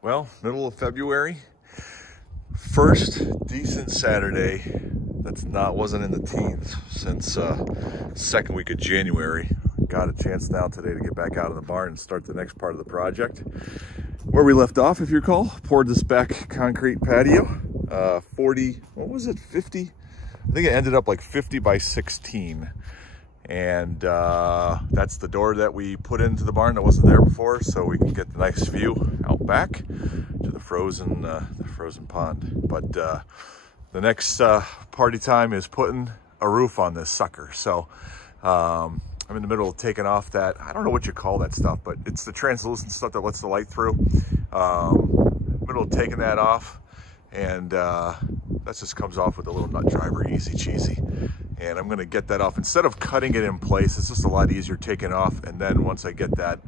Well, middle of February, first decent Saturday wasn't in the teens since second week of January. Got a chance now today to get back out of the barn and start the next part of the project. Where we left off, if you recall, poured this back concrete patio, 40, what was it, 50? I think it ended up like 50 by 16. And that's the door that we put into the barn that wasn't there before, so we can get the nice view out back to the frozen pond. But the next party time is putting a roof on this sucker. So I'm in the middle of taking off that, I don't know what you call that stuff, but it's the translucent stuff that lets the light through. Middle of taking that off, and that just comes off with a little nut driver, easy cheesy. And I'm gonna get that off. Instead of cutting it in place, it's just a lot easier taking off. And then once I get that,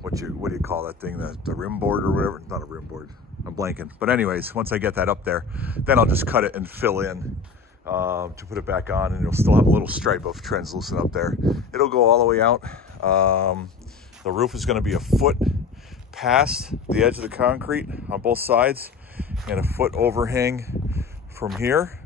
what do you call that thing? The rim board or whatever? Not a rim board, I'm blanking. But anyways, once I get that up there, then I'll just cut it and fill in to put it back on, and you'll still have a little stripe of translucent up there. It'll go all the way out. The roof is gonna be a foot past the edge of the concrete on both sides and a foot overhang from here.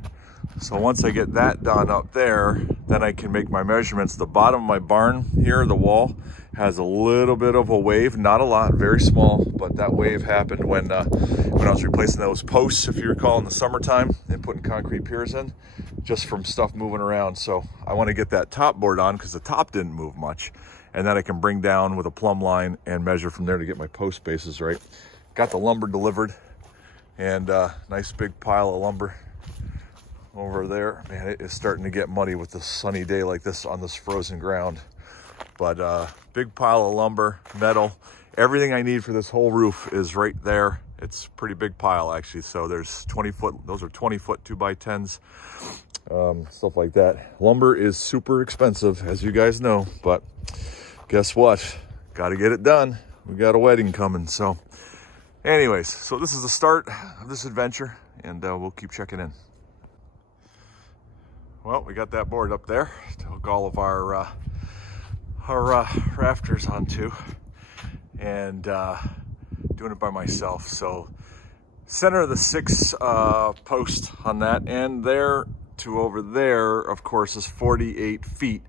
So once I get that done up there, then I can make my measurements. The bottom of my barn here, the wall, has a little bit of a wave, not a lot, very small, but that wave happened when I was replacing those posts, if you recall, in the summertime and putting concrete piers in, just from stuff moving around. So I want to get that top board on because the top didn't move much. And then I can bring down with a plumb line and measure from there to get my post bases right. Got the lumber delivered, and nice big pile of lumber over there. Man, it is starting to get muddy with a sunny day like this on this frozen ground. But big pile of lumber, metal, everything I need for this whole roof is right there. It's a pretty big pile actually. So there's 20 foot, those are 20 foot 2x10s, stuff like that. Lumber is super expensive, as you guys know, but guess what? Got to get it done. We got a wedding coming. So anyways, so this is the start of this adventure, and we'll keep checking in. Well, we got that board up there to hook all of our rafters onto, and doing it by myself. So center of the 6 post on that end there to over there, of course, is 48 feet.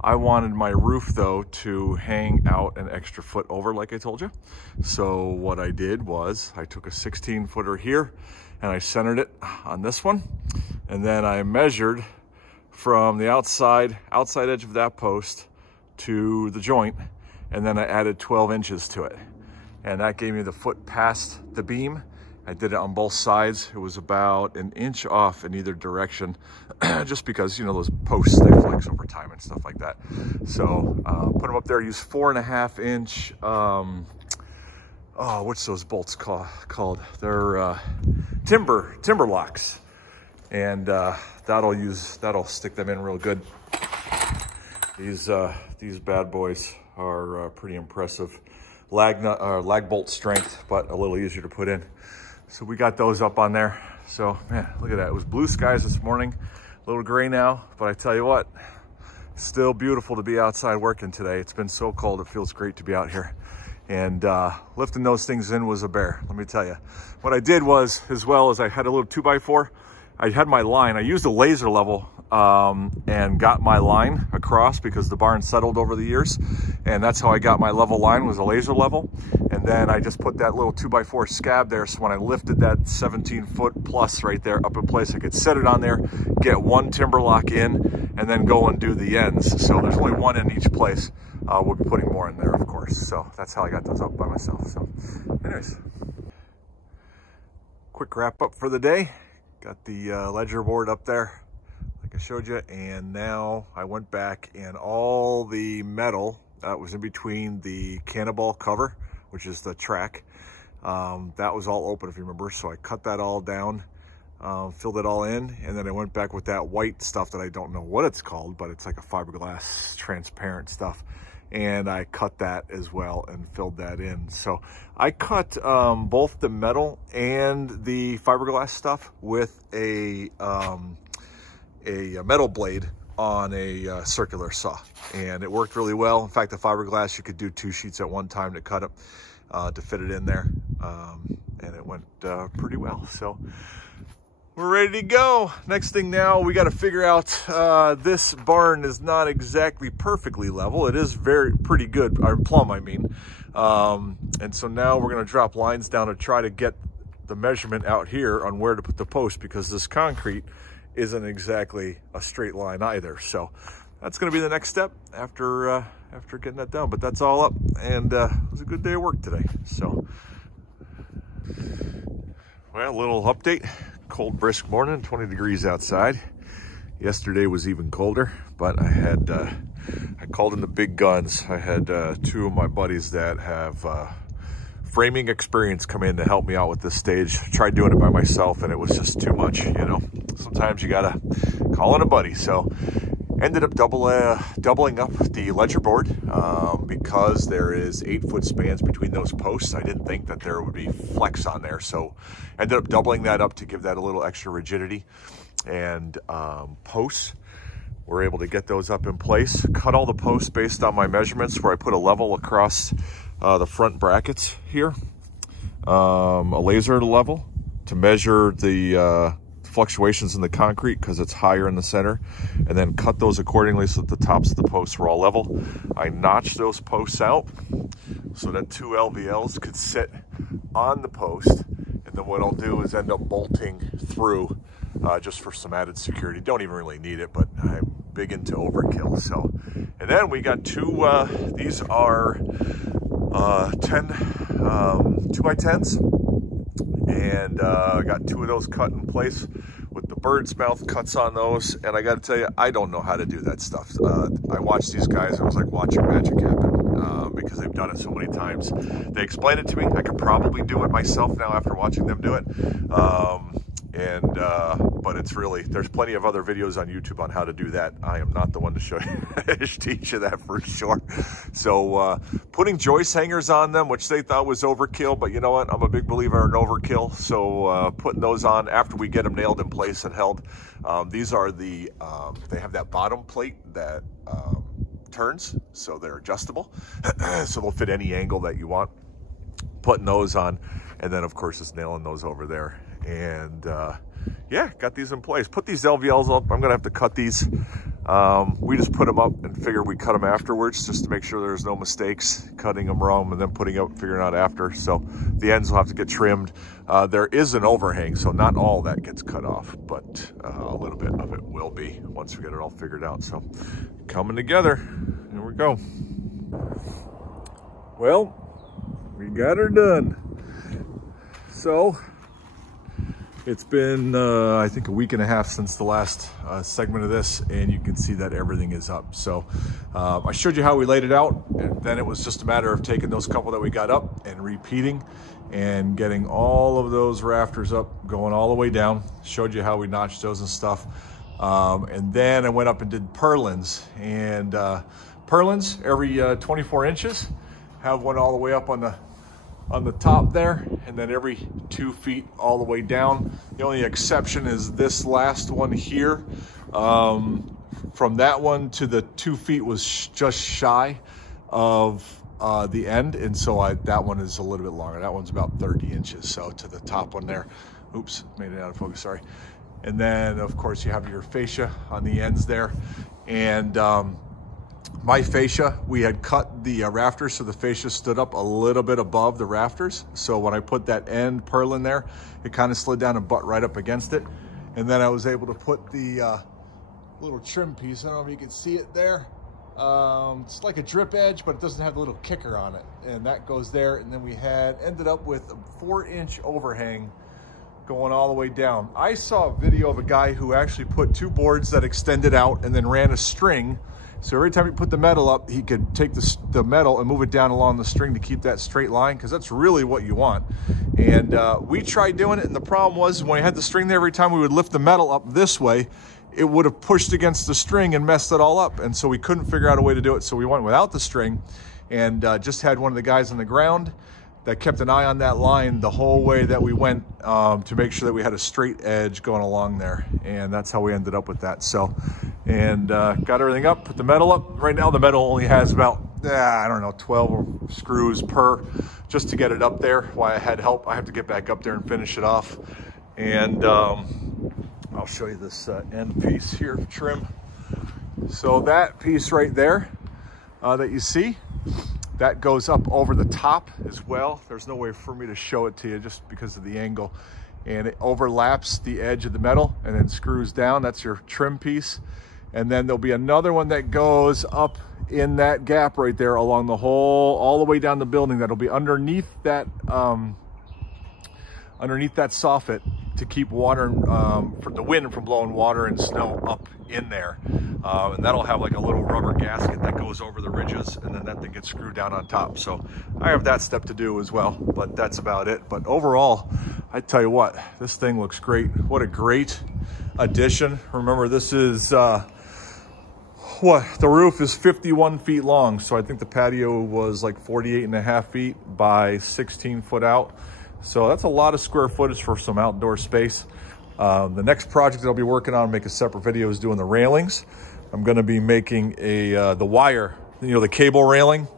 I wanted my roof though to hang out an extra foot over, like I told you. So what I did was I took a 16-footer here and I centered it on this one, and then I measured from the outside edge of that post to the joint, and then I added 12 inches to it, and that gave me the foot past the beam. I did it on both sides. It was about an inch off in either direction, just because, you know, those posts, they flex over time and stuff like that. So put them up there, use 4.5 inch, what's those bolts called? They're timber locks. And that'll stick them in real good. These bad boys are pretty impressive. Lag bolt strength, but a little easier to put in. So we got those up on there. So man, look at that. It was blue skies this morning, a little gray now, but I tell you what, still beautiful to be outside working today. It's been so cold, it feels great to be out here. And lifting those things in was a bear, let me tell you. What I did was, as well as I had a little 2x4, I had my line, I used a laser level and got my line across because the barn settled over the years. And that's how I got my level line, was a laser level. And then I just put that little 2x4 scab there. So when I lifted that 17-foot plus right there up in place, I could set it on there, get one timber lock in, and then go and do the ends. So there's only one in each place. We'll be putting more in there, of course. So that's how I got those up by myself. So anyways, quick wrap up for the day. Got the ledger board up there, like I showed you, and now I went back and all the metal that was in between the cannonball cover, which is the track, that was all open, if you remember. So I cut that all down, filled it all in, and then I went back with that white stuff that I don't know what it's called, but it's like a fiberglass transparent stuff. And I cut that as well and filled that in. So I cut both the metal and the fiberglass stuff with a metal blade on a circular saw, and it worked really well. In fact, the fiberglass, you could do 2 sheets at one time to cut it. to fit it in there. And it went pretty well. So we're ready to go. Next thing now, we got to figure out, this barn is not exactly perfectly level. It is pretty good, or plumb, I mean. And so now we're going to drop lines down to try to get the measurement out here on where to put the post, because this concrete isn't exactly a straight line either. So that's going to be the next step after getting that done. But that's all up, and it was a good day of work today. So, well, a little update. Cold, brisk morning, 20 degrees outside. Yesterday was even colder, but I called in the big guns. I had two of my buddies that have framing experience come in to help me out with this stage. I tried doing it by myself, and it was just too much, you know. Sometimes you gotta call in a buddy. So ended up doubling up the ledger board because there is 8-foot spans between those posts. I didn't think that there would be flex on there, so ended up doubling that up to give that a little extra rigidity. And posts, we're able to get those up in place. Cut all the posts based on my measurements, where I put a level across the front brackets here, a laser level to measure the fluctuations in the concrete because it's higher in the center, and then cut those accordingly so that the tops of the posts were all level. I notched those posts out so that 2 LVLs could sit on the post, and then what I'll do is end up bolting through just for some added security. Don't even really need it, but I'm big into overkill. So, and then we got two, these are 10 2x10s, and I got 2 of those cut in place with the bird's mouth cuts on those. And I got to tell you, I don't know how to do that stuff. I watched these guys. It was like watching magic happen because they've done it so many times. They explained it to me. I could probably do it myself now after watching them do it. But it's really, there's plenty of other videos on YouTube on how to do that. I am not the one to show you, teach you that for sure. So putting Joyce hangers on them, which they thought was overkill, but you know what? I'm a big believer in overkill. So putting those on after we get them nailed in place and held. These are the, they have that bottom plate that turns, so they're adjustable. So they'll fit any angle that you want. Putting those on, and then of course just nailing those over there. And yeah, got these in place. Put these LVLs up. I'm gonna have to cut these. We just put them up and figured we cut them afterwards just to make sure there's no mistakes, cutting them wrong and then putting up, figuring out after. So the ends will have to get trimmed. There is an overhang, so not all that gets cut off, but a little bit of it will be once we get it all figured out. So coming together, here we go. Well, we got her done. So it's been, I think, a week and a half since the last segment of this, and you can see that everything is up. So I showed you how we laid it out, and then it was just a matter of taking those couple that we got up and repeating and getting all of those rafters up, going all the way down. Showed you how we notched those and stuff. And then I went up and did purlins. And purlins every 24 inches. Have one all the way up on the top there, and then every 2 feet all the way down. The only exception is this last one here. From that one to the 2 feet was just shy of the end, and so that one is a little bit longer. That one's about 30 inches, so to the top one there. Oops, made it out of focus, sorry. And then of course you have your fascia on the ends there. And my fascia, we had cut the rafters so the fascia stood up a little bit above the rafters. So when I put that end purlin there, it kind of slid down and butt right up against it. And then I was able to put the little trim piece, I don't know if you can see it there. It's like a drip edge, but it doesn't have the little kicker on it. And that goes there. And then we ended up with a 4-inch overhang going all the way down. I saw a video of a guy who actually put 2 boards that extended out and then ran a string. So every time he put the metal up, he could take the metal and move it down along the string to keep that straight line, because that's really what you want. And we tried doing it, and the problem was when we had the string there, every time we would lift the metal up this way, it would have pushed against the string and messed it all up. And so we couldn't figure out a way to do it. So we went without the string and just had one of the guys on the ground that kept an eye on that line the whole way that we went to make sure that we had a straight edge going along there. And that's how we ended up with that. So, and got everything up, put the metal up. Right now the metal only has about I don't know, 12 screws per, just to get it up there. Why I had help, I have to get back up there and finish it off. And I'll show you this end piece here, trim. So that piece right there that you see, that goes up over the top as well. There's no way for me to show it to you just because of the angle. And it overlaps the edge of the metal and then screws down. That's your trim piece. And then there'll be another one that goes up in that gap right there along the whole, all the way down the building. That'll be underneath that soffit to keep water, for the wind from blowing water and snow up in there. And that'll have like a little rubber gasket that goes over the ridges, and then that thing gets screwed down on top. So I have that step to do as well, but that's about it. But overall, I tell you what, this thing looks great. What a great addition. Remember, this is, the roof is 51 feet long. So I think the patio was like 48.5 feet by 16 foot out. So that's a lot of square footage for some outdoor space. The next project that I'll be working on, make a separate video, is doing the railings. I'm going to be making the wire, the cable railing,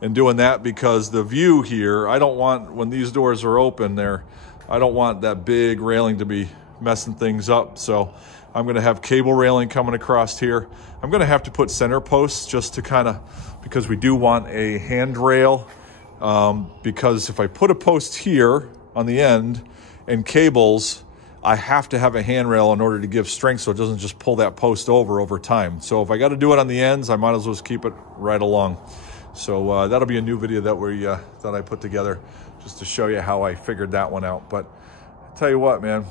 and doing that because the view here, I don't want, when these doors are open there, I don't want that big railing to be messing things up. So I'm going to have cable railing coming across here. I'm going to have to put center posts just to kind of, because we do want a handrail. Because if I put a post here on the end and cables, I have to have a handrail in order to give strength so it doesn't just pull that post over time. So if I got to do it on the ends, I might as well just keep it right along. So that'll be a new video that I put together just to show you how I figured that one out. But I tell you what, man,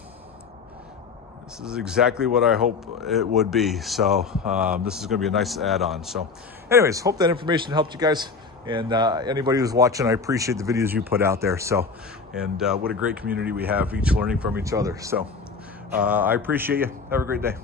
this is exactly what I hope it would be. So this is going to be a nice add-on. So anyways, hope that information helped you guys. And anybody who's watching, I appreciate the videos you put out there. So, and what a great community we have, each learning from each other. So I appreciate you. Have a great day.